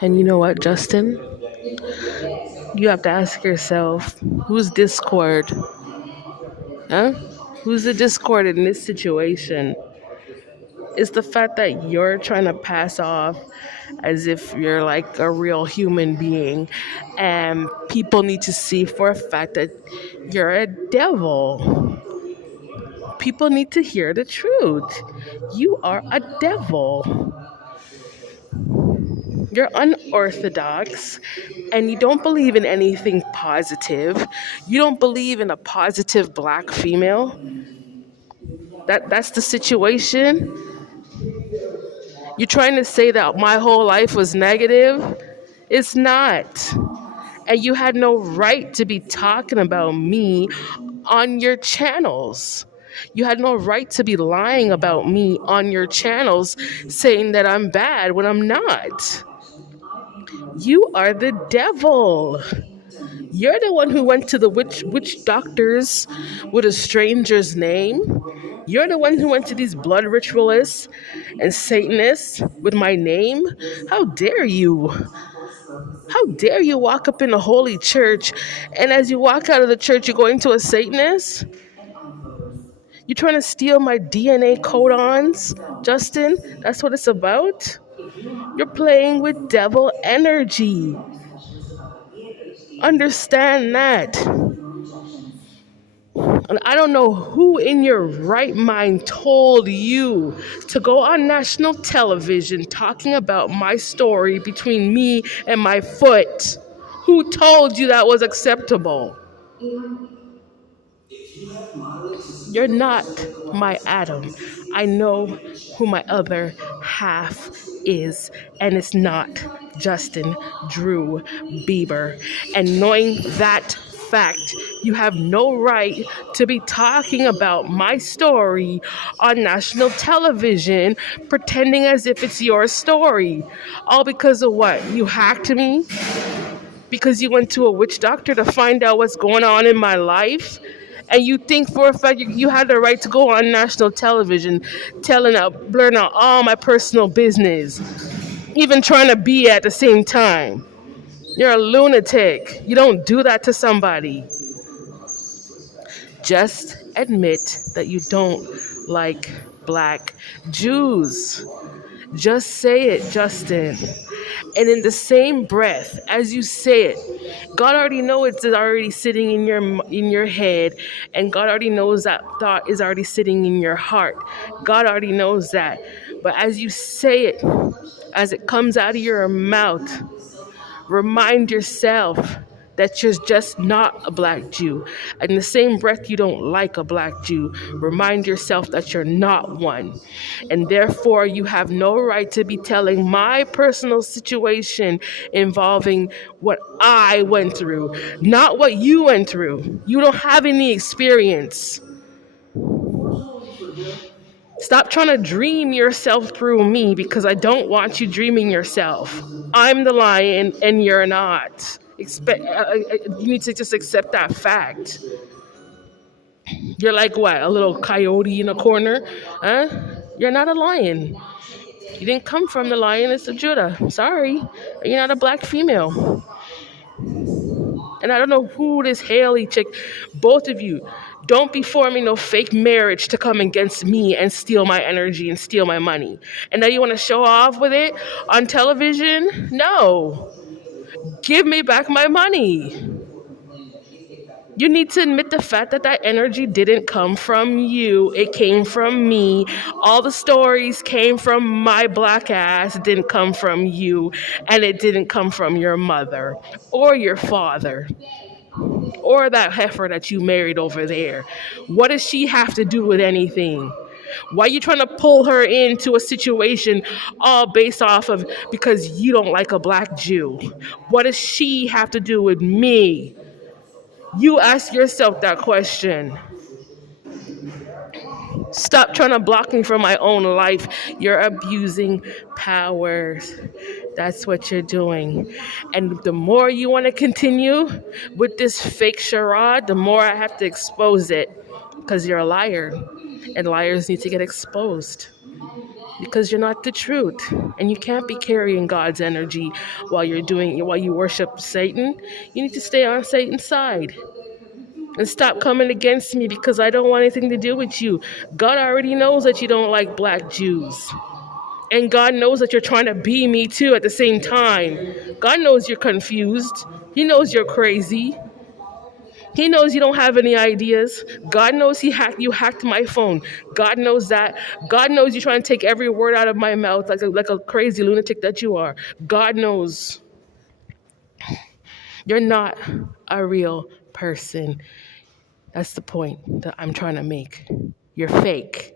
And you know what, Justin? You have to ask yourself, who's Discord? Huh? Who's the Discord in this situation? Is the fact that you're trying to pass off as if you're like a real human being, and people need to see for a fact that you're a devil. People need to hear the truth. You are a devil. You're unorthodox and you don't believe in anything positive. You don't believe in a positive black female. That's the situation. You're trying to say that my whole life was negative. It's not. And you had no right to be talking about me on your channels. You had no right to be lying about me on your channels, saying that I'm bad when I'm not. You are the devil. You're the one who went to the witch doctors with a stranger's name. You're the one who went to these blood ritualists and Satanists with my name. How dare you? How dare you walk up in a holy church and as you walk out of the church, you're going to a Satanist? You're trying to steal my DNA codons, Justin? That's what it's about? You're playing with devil energy. Understand that. And I don't know who in your right mind told you to go on national television talking about my story between me and my foot. Who told you that was acceptable? You're not my Adam. I know who my other half is, and it's not Justin Drew Bieber. And knowing that fact, you have no right to be talking about my story on national television, pretending as if it's your story. All because of what? You hacked me? Because you went to a witch doctor to find out what's going on in my life? And you think for a fact you had the right to go on national television blurring out all my personal business, even trying to be at the same time. You're a lunatic. You don't do that to somebody. Just admit that you don't like black Jews. Just say it, Justin. And in the same breath as you say it, God already knows it's already sitting in your head, and God already knows that thought is already sitting in your heart. God already knows that. But as you say it, as it comes out of your mouth, remind yourself that you're just not a black Jew. In the same breath you don't like a black Jew, remind yourself that you're not one. And therefore you have no right to be telling my personal situation involving what I went through, not what you went through. You don't have any experience. Stop trying to dream yourself through me because I don't want you dreaming yourself. I'm the lion and you're not. You need to just accept that fact. You're like what? A little coyote in a corner? Huh? You're not a lion. You didn't come from the lioness of Judah. Sorry. You're not a black female. And I don't know who this Haley chick, both of you, don't be forming no fake marriage to come against me and steal my energy and steal my money. And now you want to show off with it on television? No. Give me back my money. You need to admit the fact that that energy didn't come from you. It came from me. All the stories came from my black ass. It didn't come from you. And it didn't come from your mother or your father or that heifer that you married over there. What does she have to do with anything? Why are you trying to pull her into a situation all based off of because you don't like a black Jew? What does she have to do with me? You ask yourself that question. Stop trying to block me from my own life. You're abusing power. That's what you're doing. And the more you want to continue with this fake charade, the more I have to expose it. Because you're a liar. And liars need to get exposed. because you're not the truth. And you can't be carrying God's energy while you worship Satan. You need to stay on Satan's side. And stop coming against me because I don't want anything to do with you. God already knows that you don't like black Jews. And God knows that you're trying to be me too at the same time. God knows you're confused. He knows you're crazy. He knows you don't have any ideas. God knows you hacked my phone. God knows that. God knows you're trying to take every word out of my mouth like a crazy lunatic that you are. God knows you're not a real person. That's the point that I'm trying to make. You're fake.